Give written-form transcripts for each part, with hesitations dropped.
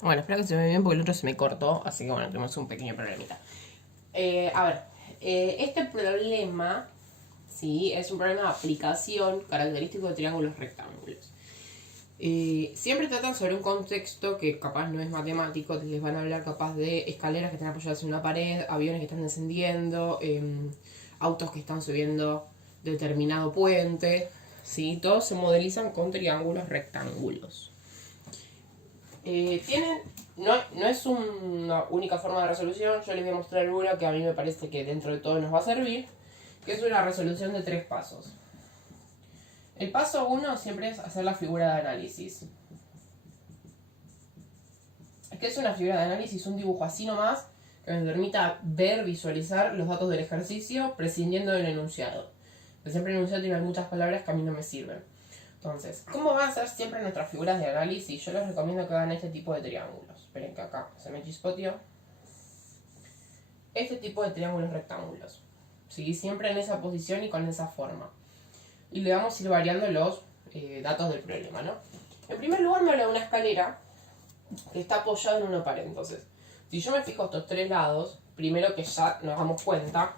Bueno, espero que se me vea bien porque el otro se me cortó, así que bueno, tenemos un pequeño problemita. Este problema, sí, es un problema de aplicación característico de triángulos rectángulos. Siempre tratan sobre un contexto que capaz no es matemático, les van a hablar capaz de escaleras que están apoyadas en una pared, aviones que están descendiendo, autos que están subiendo determinado puente, ¿sí? Todos se modelizan con triángulos rectángulos. No es una única forma de resolución, yo les voy a mostrar una que a mí me parece que dentro de todo nos va a servir, que es una resolución de 3 pasos. El paso 1 siempre es hacer la figura de análisis. ¿Qué es una figura de análisis? Un dibujo así nomás que me permita ver, visualizar los datos del ejercicio prescindiendo del enunciado. Porque siempre el enunciado tiene muchas palabras que a mí no me sirven. Entonces, ¿cómo van a ser siempre nuestras figuras de análisis? Yo les recomiendo que hagan este tipo de triángulos. Esperen que acá se me chispoteó. Este tipo de triángulos rectángulos. ¿Sí? Siempre en esa posición y con esa forma. Y le vamos a ir variando los datos del problema, ¿no? En primer lugar me habla de una escalera que está apoyada en una pared. Entonces, si yo me fijo estos tres lados, primero que ya nos damos cuenta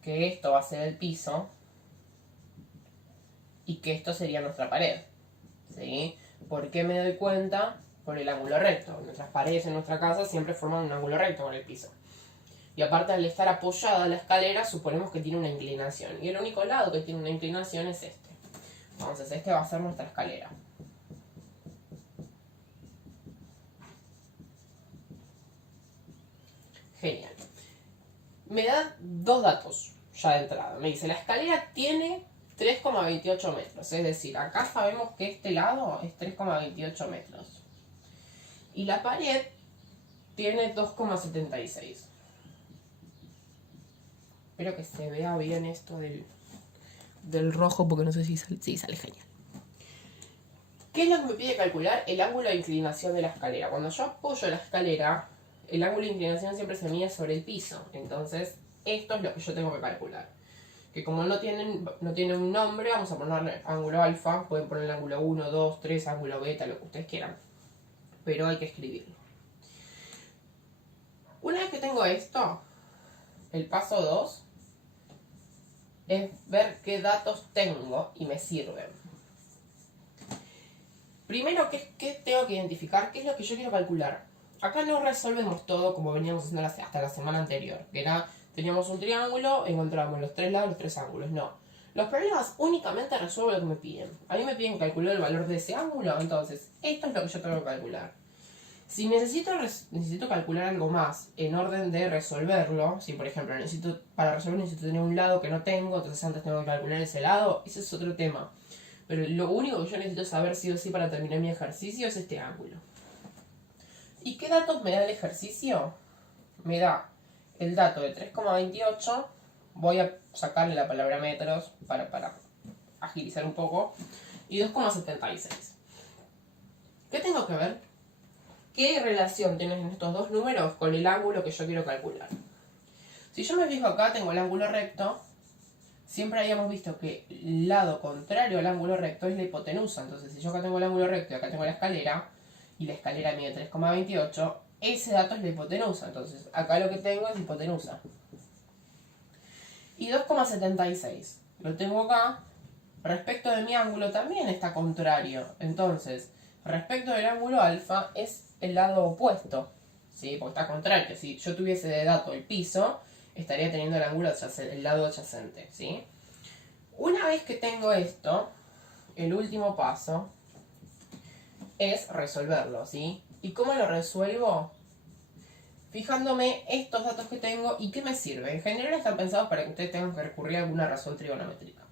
que esto va a ser el piso y que esto sería nuestra pared. ¿Sí? ¿Por qué me doy cuenta? Por el ángulo recto. Nuestras paredes en nuestra casa siempre forman un ángulo recto con el piso. Y aparte, al estar apoyada la escalera, suponemos que tiene una inclinación. Y el único lado que tiene una inclinación es este. Entonces, este va a ser nuestra escalera. Genial. Me da dos datos ya de entrada. Me dice, la escalera tiene 3,28 metros. Es decir, acá sabemos que este lado es 3,28 metros. Y la pared tiene 2,76. Espero que se vea bien esto del rojo porque no sé si sale. Sí, sale genial. ¿Qué es lo que me pide calcular? El ángulo de inclinación de la escalera. Cuando yo apoyo la escalera, el ángulo de inclinación siempre se mide sobre el piso. Entonces, esto es lo que yo tengo que calcular. Que como no tiene un nombre, vamos a ponerle ángulo alfa. Pueden poner el ángulo 1, 2, 3, ángulo beta, lo que ustedes quieran. Pero hay que escribirlo. Una vez que tengo esto, el paso 2 es ver qué datos tengo y me sirven. Primero, ¿qué tengo que identificar? ¿Qué es lo que yo quiero calcular? Acá no resolvemos todo como veníamos haciendo hasta la semana anterior. Que era, teníamos un triángulo, encontrábamos los tres lados, los tres ángulos. No. Los problemas únicamente resuelvo lo que me piden. A mí me piden calcular el valor de ese ángulo, entonces esto es lo que yo tengo que calcular. Si necesito calcular algo más en orden de resolverlo, si por ejemplo para resolver necesito tener un lado que no tengo, entonces antes tengo que calcular ese lado, ese es otro tema. Pero lo único que yo necesito saber sí o sí para terminar mi ejercicio es este ángulo. ¿Y qué datos me da el ejercicio? Me da el dato de 3,28. Voy a sacarle la palabra metros para agilizar un poco. Y 2,76. ¿Qué tengo que ver? ¿Qué relación tienen estos dos números con el ángulo que yo quiero calcular? Si yo me fijo acá, tengo el ángulo recto. Siempre habíamos visto que el lado contrario al ángulo recto es la hipotenusa. Entonces, si yo acá tengo el ángulo recto y acá tengo la escalera, y la escalera mide 3,28, ese dato es la hipotenusa. Entonces, acá lo que tengo es hipotenusa. Y 2,76. Lo tengo acá. Respecto de mi ángulo también está contrario. Entonces, respecto del ángulo alfa es el lado opuesto. ¿Sí? Porque está contrario. Si yo tuviese de dato el piso, estaría teniendo el lado adyacente, ¿sí? Una vez que tengo esto, el último paso es resolverlo, ¿sí? ¿Y cómo lo resuelvo? Fijándome estos datos que tengo y qué me sirve. En general están pensados para que ustedes tengan que recurrir a alguna razón trigonométrica.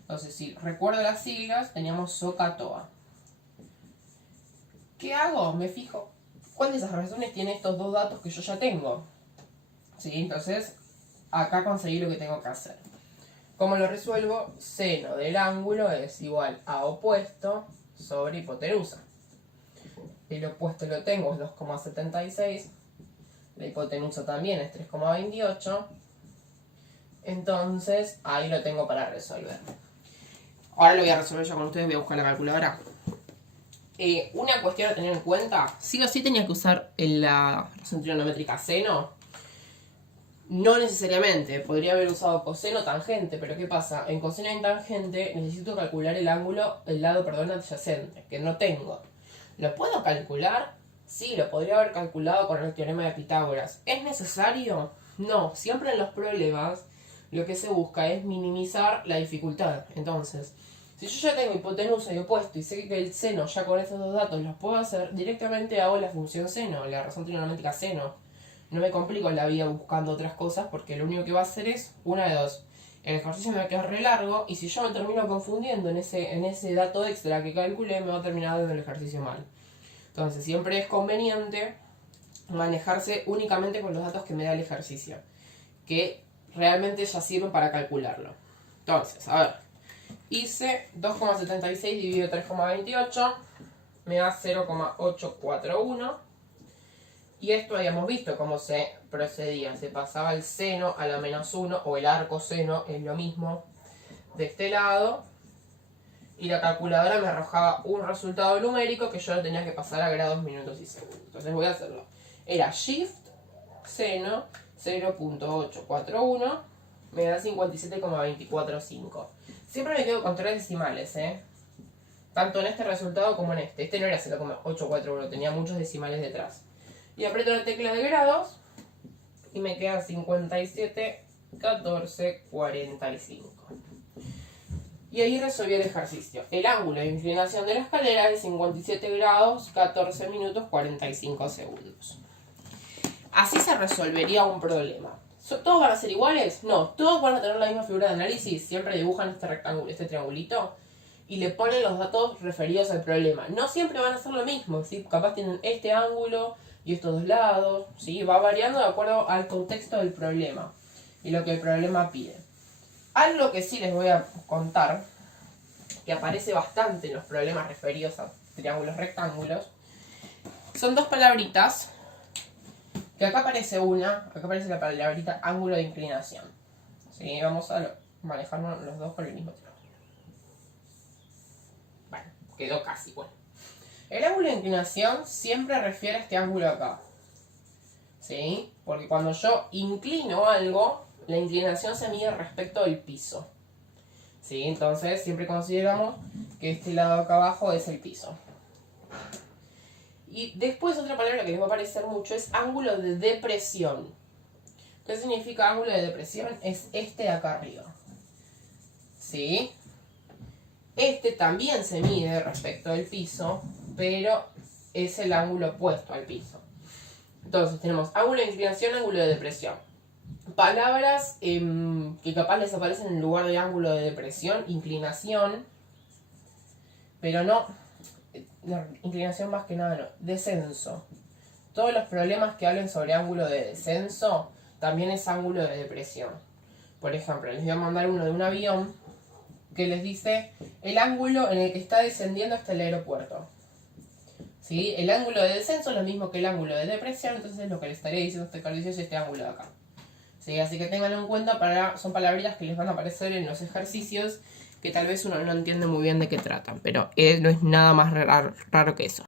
Entonces, si recuerdo las siglas, teníamos SOHCAHTOA. ¿Qué hago? Me fijo cuál de esas razones tiene estos dos datos que yo ya tengo. ¿Sí? Entonces, acá conseguí lo que tengo que hacer. ¿Cómo lo resuelvo? Seno del ángulo es igual a opuesto sobre hipotenusa. El opuesto lo tengo, es 2,76. La hipotenusa también es 3,28. Entonces, ahí lo tengo para resolver. Ahora lo voy a resolver yo con ustedes, voy a buscar la calculadora. una cuestión a tener en cuenta, sí o sí tenía que usar la razón trigonométrica seno. No necesariamente, podría haber usado coseno tangente, pero ¿qué pasa? En coseno y tangente necesito calcular el lado adyacente, que no tengo. ¿Lo puedo calcular? Sí, lo podría haber calculado con el teorema de Pitágoras. ¿Es necesario? No, siempre en los problemas lo que se busca es minimizar la dificultad. Entonces, si yo ya tengo hipotenusa y opuesto y sé que el seno ya con esos dos datos los puedo hacer, directamente hago la función seno, la razón trigonométrica seno. No me complico la vida buscando otras cosas porque lo único que va a hacer es una de dos. El ejercicio me va a quedar re largo y si yo me termino confundiendo en ese dato extra que calculé, me va a terminar dando el ejercicio mal. Entonces siempre es conveniente manejarse únicamente con los datos que me da el ejercicio, que realmente ya sirven para calcularlo. Entonces, a ver, hice 2,76 dividido 3,28, me da 0,841. Y esto habíamos visto cómo se procedía. Se pasaba el seno a la menos 1 o el arco seno, es lo mismo, de este lado. Y la calculadora me arrojaba un resultado numérico que yo lo tenía que pasar a grados, minutos y segundos. Entonces voy a hacerlo. Era shift seno 0.841, me da 57,245. Siempre me quedo con 3 decimales, tanto en este resultado como en este. Este no era 0,841, tenía muchos decimales detrás. Y aprieto la tecla de grados y me queda 57, 14, 45. Y ahí resolví el ejercicio. El ángulo de inclinación de la escalera es 57 grados, 14 minutos, 45 segundos. Así se resolvería un problema. ¿Todos van a ser iguales? No, todos van a tener la misma figura de análisis. Siempre dibujan este rectángulo, este triangulito, y le ponen los datos referidos al problema. No siempre van a ser lo mismo, ¿sí? Capaz tienen este ángulo y estos dos lados, ¿sí? Va variando de acuerdo al contexto del problema y lo que el problema pide. Algo que sí les voy a contar, que aparece bastante en los problemas referidos a triángulos rectángulos, son dos palabritas, que acá aparece acá aparece la palabrita ángulo de inclinación. ¿Sí? Vamos a manejarnos los dos con el mismo triángulo. Bueno, quedó casi igual. El ángulo de inclinación siempre refiere a este ángulo acá. ¿Sí? Porque cuando yo inclino algo, la inclinación se mide respecto del piso. ¿Sí? Entonces siempre consideramos que este lado acá abajo es el piso. Y después otra palabra que les va a aparecer mucho es ángulo de depresión. ¿Qué significa ángulo de depresión? Es este de acá arriba. ¿Sí? Este también se mide respecto del piso, pero es el ángulo opuesto al piso. Entonces tenemos ángulo de inclinación, ángulo de depresión. Palabras que capaz les aparecen en lugar de ángulo de depresión, inclinación, pero no, inclinación más que nada no, descenso. Todos los problemas que hablen sobre ángulo de descenso también es ángulo de depresión. Por ejemplo, les voy a mandar uno de un avión que les dice el ángulo en el que está descendiendo hasta el aeropuerto. ¿Sí? El ángulo de descenso es lo mismo que el ángulo de depresión, entonces lo que les estaría diciendo este ejercicio es este ángulo de acá. ¿Sí? Así que tenganlo en cuenta, son palabritas que les van a aparecer en los ejercicios que tal vez uno no entiende muy bien de qué tratan, pero no es nada más raro que eso.